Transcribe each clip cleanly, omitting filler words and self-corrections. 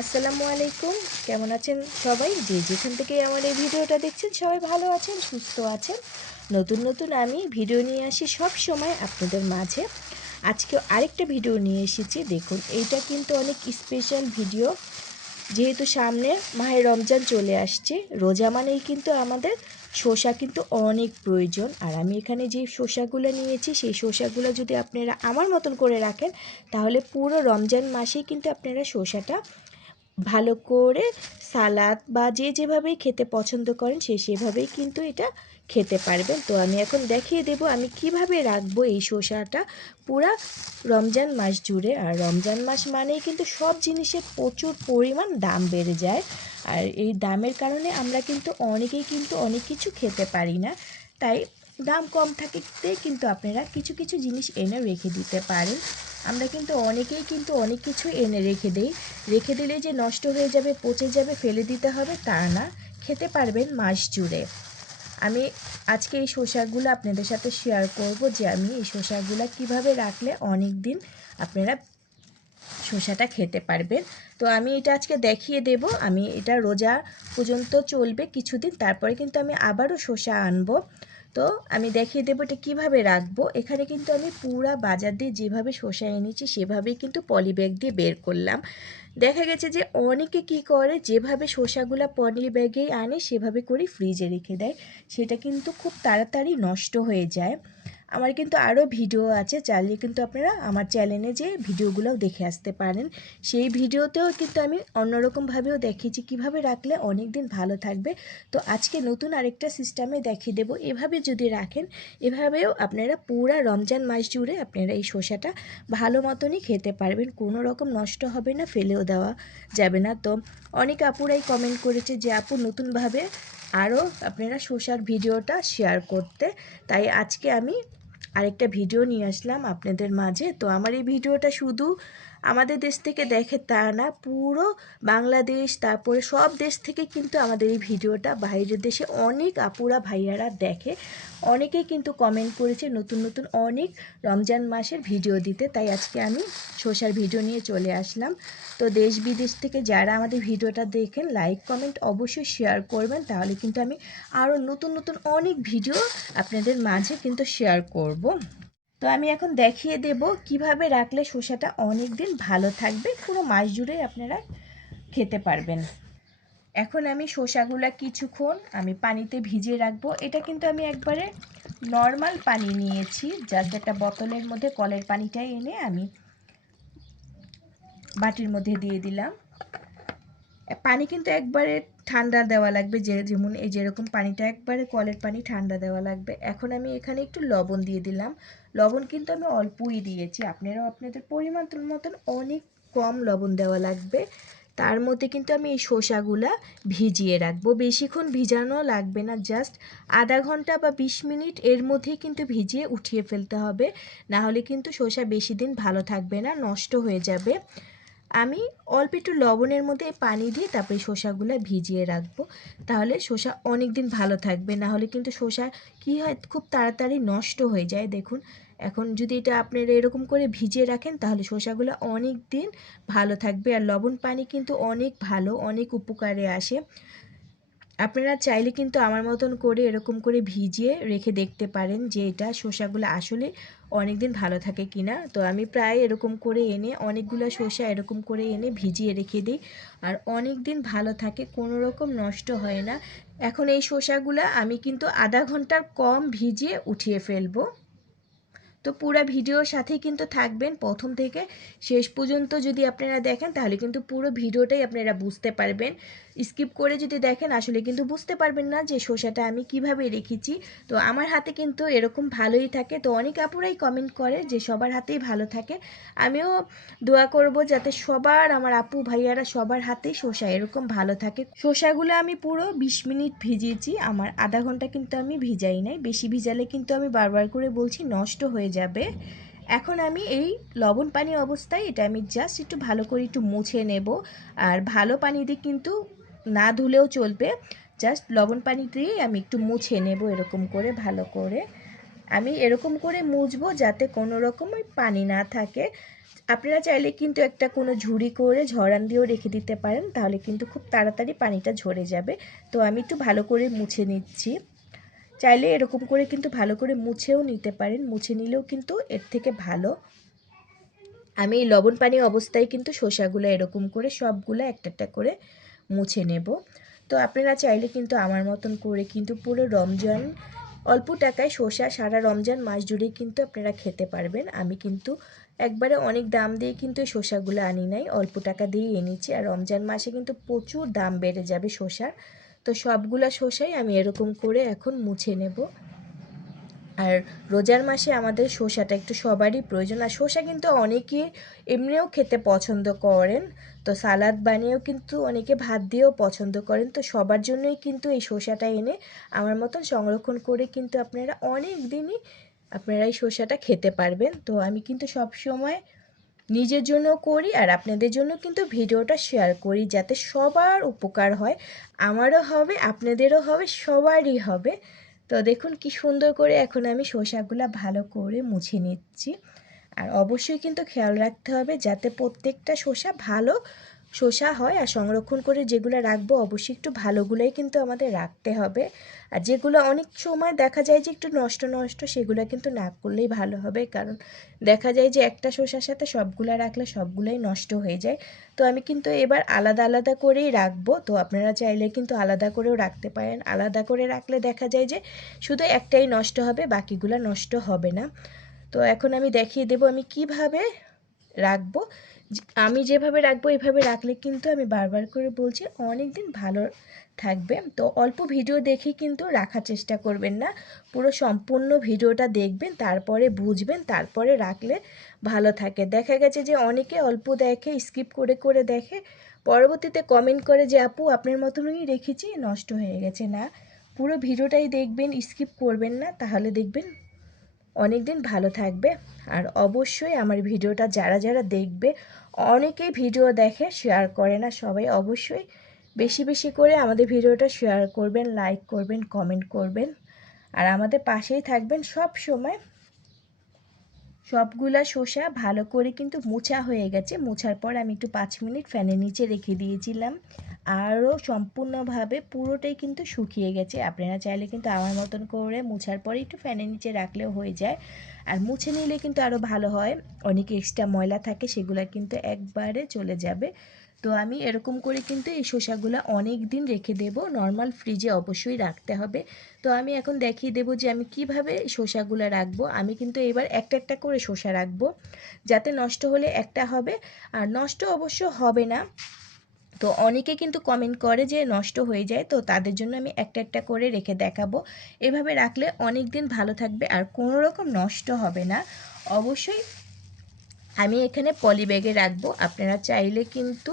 আসসালামু আলাইকুম। কেমন আছেন সবাই? যে যেখান থেকে আমার এই ভিডিওটা দেখছেন সবাই ভালো আছেন, সুস্থ আছেন। নতুন নতুন আমি ভিডিও নিয়ে আসি সব সময় আপনাদের মাঝে। আজকে আরেকটা ভিডিও নিয়ে এসেছি। দেখুন, এইটা কিন্তু অনেক স্পেশাল ভিডিও। যেহেতু সামনে মাহে রমজান চলে আসছে, রোজা মানেই কিন্তু আমাদের শসা কিন্তু অনেক প্রয়োজন। আর আমি এখানে যে শসাগুলো নিয়েছি, সেই শসাগুলো যদি আপনারা আমার মতন করে রাখেন, তাহলে পুরো রমজান মাসেই কিন্তু আপনারা শসাটা ভালো করে সালাদ বা যে যেভাবেই খেতে পছন্দ করেন সেভাবেই কিন্তু এটা খেতে পারবেন। তো আমি এখন দেখিয়ে দেব আমি কিভাবে রাখবো এই শসাটা পুরা রমজান মাস জুড়ে। আর রমজান মাস মানেই কিন্তু সব জিনিসের প্রচুর পরিমাণ দাম বেড়ে যায়। আর এই দামের কারণে আমরা কিন্তু অনেকেই কিন্তু অনেক কিছু খেতে পারি না। তাই দাম কম থাকতে কিন্তু আপনারা কিছু কিছু জিনিস এনে রেখে দিতে পারেন। আমরা কিন্তু অনেকেই কিন্তু অনেক কিছু এনে রেখে দিলে যে নষ্ট হয়ে যাবে, পচে যাবে, ফেলে দিতে হবে তা না, খেতে পারবেন মাস জুড়ে। আমি আজকে এই শসাগুলো আপনাদের সাথে শেয়ার করব যে আমি এই শসাগুলো কিভাবে রাখলে অনেক দিন আপনারা শসাটা খেতে পারবেন। তো আমি এটা আজকে দেখিয়ে দেব। আমি এটা রোজা পর্যন্ত চলবে কিছুদিন, তারপরে কিন্তু আমি আবারও শসা আনবো। তো আমি দেখিয়ে দেবো এটা কীভাবে রাখবো। এখানে কিন্তু আমি পুরা বাজার দিয়ে যেভাবে শসা এনেছি সেভাবেই কিন্তু পলি ব্যাগ দিয়ে বের করলাম। দেখা গেছে যে অনেকে কি করে, যেভাবে শসাগুলো পলি ব্যাগেই আনে সেভাবে করে ফ্রিজে রেখে দেয়, সেটা কিন্তু খুব তাড়াতাড়ি নষ্ট হয়ে যায়। আমার কিন্তু আরও ভিডিও আছে, চাইলে কিন্তু আপনারা আমার চ্যানেলে যে ভিডিওগুলোও দেখে আসতে পারেন। সেই ভিডিওতেও কিন্তু আমি অন্যরকমভাবেও দেখিয়েছি কীভাবে রাখলে অনেক দিন ভালো থাকবে। তো আজকে নতুন আরেকটা সিস্টেমে দেখিয়ে দেবো। এভাবে যদি রাখেন, এভাবেও আপনারা পুরা রমজান মাস জুড়ে আপনারা এই শসাটা ভালো মতনই খেতে পারবেন, কোনো রকম নষ্ট হবে না, ফেলেও দেওয়া যাবে না। তো অনেক আপুরাই কমেন্ট করেছে যে আপু নতুনভাবে আরও আপনারা শসার ভিডিওটা শেয়ার করতে, তাই আজকে আমি আরেকটা ভিডিও নিয়ে আসলাম আপনাদের মাঝে। তো আমার এই ভিডিওটা শুধু আমাদের দেশ থেকে দেখে তা না, পুরো বাংলাদেশ তারপরে সব দেশ থেকে কিন্তু আমাদের এই ভিডিওটা বাইরের দেশে অনেক আপুরা ভাইয়ারা দেখে। অনেকেই কিন্তু কমেন্ট করেছে নতুন নতুন অনেক রমজান মাসের ভিডিও দিতে, তাই আজকে আমি শসার ভিডিও নিয়ে চলে আসলাম। তো দেশ বিদেশ থেকে যারা আমাদের ভিডিওটা দেখেন, লাইক কমেন্ট অবশ্যই শেয়ার করবেন, তাহলে কিন্তু আমি আরও নতুন নতুন অনেক ভিডিও আপনাদের মাঝে কিন্তু শেয়ার করব। তো আমি এখন দেখিয়ে দেব কিভাবে রাখলে শসাটা অনেক দিন ভালো থাকবে, পুরো মাস জুড়ে আপনারা খেতে পারবেন। এখন আমি শসাগুলা কিছুক্ষণ আমি পানিতে ভিজিয়ে রাখবো। এটা কিন্তু আমি একবারে নর্মাল পানি নিয়েছি, জাস্ট একটা বোতলের মধ্যে কলের পানিটাই এনে আমি বাটির মধ্যে দিয়ে দিলাম। পানি কিন্তু একবারে ঠান্ডা দেওয়া লাগবে, যেমন এই যেরকম পানিটা একবারে কলের পানি ঠান্ডা দেওয়া লাগবে। এখন আমি এখানে একটু লবণ দিয়ে দিলাম। লবণ কিন্তু আমি অল্পই দিয়েছি, আপনারাও আপনাদের পরিমাণ মতন অনেক কম লবণ দেওয়া লাগবে। তার মধ্যে কিন্তু আমি এই শসাগুলা ভিজিয়ে রাখবো। বেশিক্ষণ ভিজানো লাগবে না, জাস্ট আধা ঘন্টা বা 20 মিনিট এর মধ্যেই কিন্তু ভিজিয়ে উঠিয়ে ফেলতে হবে, না হলে কিন্তু শসা বেশি দিন ভালো থাকবে না, নষ্ট হয়ে যাবে। আমি অল্প একটু লবণের মধ্যে পানি দিয়ে তারপরে শসাগুলো ভিজিয়ে রাখবো, তাহলে শসা অনেক দিন ভালো থাকবে। না হলে কিন্তু শসা কি হয়, খুব তাড়াতাড়ি নষ্ট হয়ে যায়। দেখুন, এখন যদি এটা আপনারা এরকম করে ভিজিয়ে রাখেন তাহলে শসাগুলো অনেক দিন ভালো থাকবে। আর লবণ পানি কিন্তু অনেক ভালো, অনেক উপকারে আসে। আপনারা চাইলে কিন্তু আমার মতন করে এরকম করে ভিজিয়ে রেখে দেখতে পারেন যে এটা শসাগুলো আসলে অনেক দিন ভালো থাকে কিনা। তো আমি প্রায় এরকম করে এনে অনেকগুলো শসা এরকম করে এনে ভিজিয়ে রেখে দিই, আর অনেক দিন ভালো থাকে, কোনো রকম নষ্ট হয় না। এখন এই শসাগুলো আমি কিন্তু আধা ঘন্টার কম ভিজিয়ে উঠিয়ে ফেলবো। তো পুরো ভিডিওর সাথেই কিন্তু থাকবেন প্রথম থেকে শেষ পর্যন্ত। যদি আপনারা দেখেন তাহলে কিন্তু পুরো ভিডিওটাই আপনারা বুঝতে পারবেন। স্কিপ করে যদি দেখেন আসলে কিন্তু বুঝতে পারবেন না যে শসাটা আমি কিভাবে রেখেছি। তো আমার হাতে কিন্তু এরকম ভালোই থাকে। তো অনেক আপুরাই কমেন্ট করে যে সবার হাতেই ভালো থাকে। আমিও দোয়া করব যাতে সবার, আমার আপু ভাইয়ারা সবার হাতেই শসা এরকম ভালো থাকে। শসাগুলো আমি পুরো 20 মিনিট ভিজিয়েছি, আমার আধা ঘন্টা কিন্তু আমি ভিজাই নাই। বেশি ভিজালে কিন্তু আমি বারবার করে বলছি নষ্ট হয়ে যাবে। এখন আমি এই লবণ পানি অবস্থায় এটা আমি জাস্ট একটু ভালো করে একটু মুছে নেব। আর ভালো পানি দিয়ে কিন্তু না ধুলেও চলবে, জাস্ট লবণ পানি দিয়ে আমি একটু মুছে নেব এরকম করে ভালো করে। আমি এরকম করে মুছবো যাতে কোনো রকম পানি না থাকে। আপনারা চাইলে কিন্তু একটা কোনো ঝুড়ি করে ঝরান দিয়েও রেখে দিতে পারেন, তাহলে কিন্তু খুব তাড়াতাড়ি পানিটা ঝরে যাবে। তো আমি একটু ভালো করে মুছে নিচ্ছি। চাইলে এরকম করে কিন্তু ভালো করে মুছেও নিতে পারেন, মুছে নিলেও কিন্তু এর থেকে ভালো। আমি লবণ পানি অবস্থায় কিন্তু শসাগুলো এরকম করে সবগুলো একটা একটা করে মুছে নেব। তো আপনারা চাইলে কিন্তু আমার মতন করে কিন্তু পুরো রমজান অল্প টাকায় শসা সারা রমজান মাস জুড়েই কিন্তু আপনারা খেতে পারবেন। আমি কিন্তু একবারে অনেক দাম দিয়ে কিন্তু এই শসাগুলো আনি নাই, অল্প টাকা দিয়েই এনেছি। আর রমজান মাসে কিন্তু প্রচুর দাম বেড়ে যাবে শসার। তো সবগুলা শসাই আমি এরকম করে এখন মুছে নেব। আর রোজার মাসে আমাদের শসাটা একটু সবারই প্রয়োজন। আর শসা কিন্তু অনেকে এমনিও খেতে পছন্দ করেন, তো সালাদ বানিয়েও কিন্তু অনেকে ভাত দিয়েও পছন্দ করেন। তো সবার জন্যই কিন্তু এই শসাটা এনে আমার মতন সংরক্ষণ করে কিন্তু আপনারা অনেক দিনই আপনারা এই শসাটা খেতে পারবেন। তো আমি কিন্তু সব সময় নিজের জন্য করি আর আপনাদের জন্য কিন্তু ভিডিওটা শেয়ার করি, যাতে সবার উপকার হয়, আমারও হবে, আপনাদেরও হবে, সবারই হবে। তো দেখুন কি সুন্দর করে এখন আমি শসাগুলো ভালো করে মুছে নিচ্ছি। আর অবশ্যই কিন্তু খেয়াল রাখতে হবে যাতে প্রত্যেকটা শসা ভালো শসা হয়। আর সংরক্ষণ করে যেগুলো রাখবো অবশ্যই একটু ভালোগুলোই কিন্তু আমাদের রাখতে হবে। আর যেগুলো অনেক সময় দেখা যায় যে একটু নষ্ট নষ্ট, সেগুলো কিন্তু না করলেই ভালো হবে, কারণ দেখা যায় যে একটা শসার সাথে সবগুলো রাখলে সবগুলোই নষ্ট হয়ে যায়। তো আমি কিন্তু এবার আলাদা আলাদা করেই রাখবো। তো আপনারা চাইলে কিন্তু আলাদা করেও রাখতে পারেন। আলাদা করে রাখলে দেখা যায় যে শুধু একটাই নষ্ট হবে, বাকিগুলো নষ্ট হবে না। তো এখন আমি দেখিয়ে দেবো আমি কিভাবে রাখবো। আমি যেভাবে রাখবো এভাবে রাখলে কিন্তু আমি বারবার করে বলছি অনেক দিন ভালো থাকবে। তো অল্প ভিডিও দেখে কিন্তু রাখার চেষ্টা করবেন না, পুরো সম্পূর্ণ ভিডিওটা দেখবেন, তারপরে বুঝবেন, তারপরে রাখলে ভালো থাকে। দেখা গেছে যে অনেকে অল্প দেখে স্কিপ করে করে দেখে, পরবর্তীতে কমেন্ট করে যে আপু আপনার মতনই রেখেছি নষ্ট হয়ে গেছে। না, পুরো ভিডিওটাই দেখবেন, স্কিপ করবেন না, তাহলে দেখবেন অনেক দিন ভালো থাকবে। আর অবশ্যই আমার ভিডিওটা যারা যারা দেখবে, অনেকেই ভিডিও দেখে শেয়ার করে না, সবাই অবশ্যই বেশি বেশি করে আমাদের ভিডিওটা শেয়ার করবেন, লাইক করবেন, কমেন্ট করবেন, আর আমাদের পাশেই থাকবেন সব সময়। সবগুলা শসা ভালো করে কিন্তু মোছা হয়ে গেছে। মোছার পর আমি একটু 5 মিনিট ফ্যানের নিচে রেখে দিয়েছিলাম, আরও সম্পূর্ণভাবে পুরোটাই কিন্তু শুকিয়ে গেছে। আপনারা চাইলে কিন্তু আমার মতন করে মোছার পরে একটু ফ্যানের নিচে রাখলেও হয়ে যায়, আর মুছে নিলে কিন্তু আরও ভালো হয়। অনেক এক্সট্রা ময়লা থাকে, সেগুলো কিন্তু একবারে চলে যাবে। তো আমি এরকম করে কিন্তু এই শসাগুলো অনেক দিন রেখে দেব, নর্মাল ফ্রিজে অবশ্যই রাখতে হবে। তো আমি এখন দেখিয়ে দেবো যে আমি কিভাবে শসাগুলো রাখবো। আমি কিন্তু এবার একটা একটা করে শসা রাখবো, যাতে নষ্ট হলে একটা হবে, আর নষ্ট অবশ্য হবে না। তো অনেকে কিন্তু কমেন্ট করে যে নষ্ট হয়ে যায়, তো তাদের জন্য আমি একটা একটা করে রেখে দেখাবো। এভাবে রাখলে অনেক দিন ভালো থাকবে আর কোনো রকম নষ্ট হবে না। অবশ্যই আমি এখানে পলি ব্যাগে রাখবো, আপনারা চাইলে কিন্তু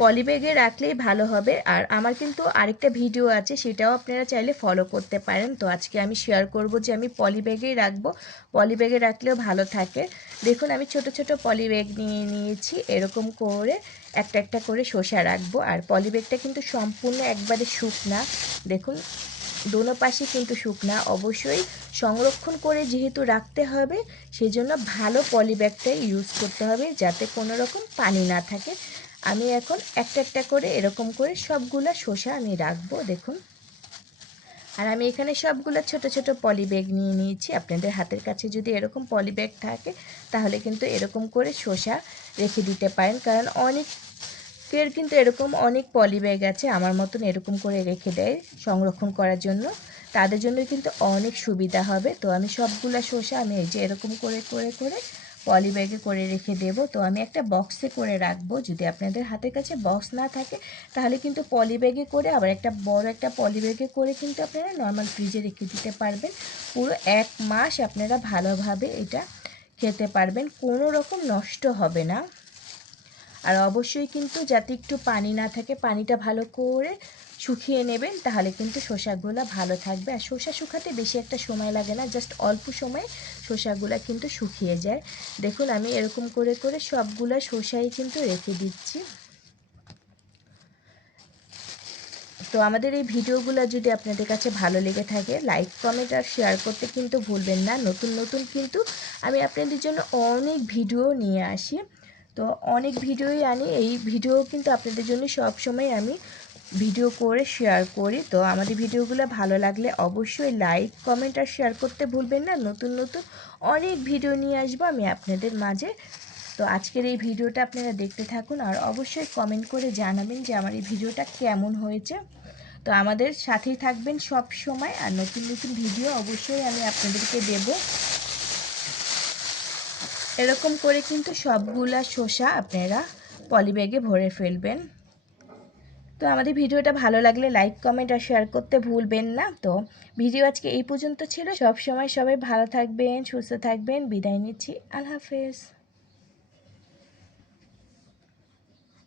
পলি ব্যাগে রাখলেই ভালো হবে। আর আমার কিন্তু আরেকটা ভিডিও আছে, সেটাও আপনারা চাইলে ফলো করতে পারেন। তো আজকে আমি শেয়ার করব যে আমি পলি ব্যাগেই রাখবো, পলি ব্যাগে রাখলেও ভালো থাকে। দেখুন আমি ছোট ছোট পলি ব্যাগ নিয়ে নিয়েছি, এরকম করে একটা একটা করে শসা রাখবো। আর পলি ব্যাগটা কিন্তু সম্পূর্ণ একবারে শুকনা, দেখুন দোনো পাশে কিন্তু শুকনা। অবশ্যই সংরক্ষণ করে যেহেতু রাখতে হবে, সেজন্য ভালো পলি ব্যাগটাই ইউজ করতে হবে, যাতে কোনো রকম পানি না থাকে। আমি এখন একটা একটা করে এরকম করে সবগুলা শসা আমি রাখবো, দেখুন। আর আমি এখানে সবগুলো ছোট ছোট পলি ব্যাগ নিয়ে নিয়েছি। আপনাদের হাতের কাছে যদি এরকম পলি ব্যাগ থাকে, তাহলে কিন্তু এরকম করে শসা রেখে দিতে পারেন, কারণ অনেকের কিন্তু এরকম অনেক পলি ব্যাগ আছে আমার মতন এরকম করে রেখে দেয় সংরক্ষণ করার জন্য, তাদের জন্য কিন্তু অনেক সুবিধা হবে। তো আমি সবগুলা শসা আমি এই যে এরকম করে করে করে পলি ব্যাগে করে রেখে দেব। তো আমি একটা বক্সে করে রাখবো, যদি আপনাদের হাতের কাছে বক্স না থাকে তাহলে কিন্তু পলি ব্যাগে করে আবার একটা বড় একটা পলি ব্যাগে করে কিন্তু আপনারা নর্মাল ফ্রিজে রেখে দিতে পারবেন। পুরো 1 মাস আপনারা ভালোভাবে এটা খেতে পারবেন, কোনো রকম নষ্ট হবে না। আর অবশ্যই কিন্তু যাতে একটু পানি না থাকে, পানিটা ভালো করে শুকিয়ে নেবেন, তাহলে কিন্তু শসাগুলো ভালো থাকবে। আর শসা শুকাতে বেশি একটা সময় লাগে না, জাস্ট অল্প সময় শসাগুলো কিন্তু শুকিয়ে যায়। দেখুন আমি এরকম করে করে সবগুলা শসাই কিন্তু রেখে দিচ্ছি। তো আমাদের এই ভিডিওগুলো যদি আপনাদের কাছে ভালো লেগে থাকে লাইক কমেন্ট আর শেয়ার করতে কিন্তু ভুলবেন না। নতুন নতুন কিন্তু আমি আপনাদের জন্য অনেক ভিডিও নিয়ে আসি, তো অনেক ভিডিওই আনি। এই ভিডিও কিন্তু আপনাদের জন্য সব সময় আমি ভিডিও করে শেয়ার করি। তো আমাদের ভিডিওগুলো ভালো লাগলে অবশ্যই লাইক কমেন্ট আর শেয়ার করতে ভুলবেন না। নতুন নতুন অনেক ভিডিও নিয়ে আসবো আমি আপনাদের মাঝে। তো আজকের এই ভিডিওটা আপনারা দেখতে থাকুন আর অবশ্যই কমেন্ট করে জানাবেন যে আমার এই ভিডিওটা কেমন হয়েছে। তো আমাদের সাথেই থাকবেন সব সময়, আর নতুন নতুন ভিডিও অবশ্যই আমি আপনাদেরকে দেব। এরকম করে কিন্তু সবগুলা শসা আপনারা পলিব্যাগে ভরে ফেলবেন। তো আমাদের ভিডিওটা ভালো লাগলে লাইক কমেন্ট আর শেয়ার করতে ভুলবেন না। তো ভিডিও আজকে এই পর্যন্ত ছিল। সব সময় সবাই ভালো থাকবেন, সুস্থ থাকবেন। বিদায় নিচ্ছি। আল্লাহ হাফেজ।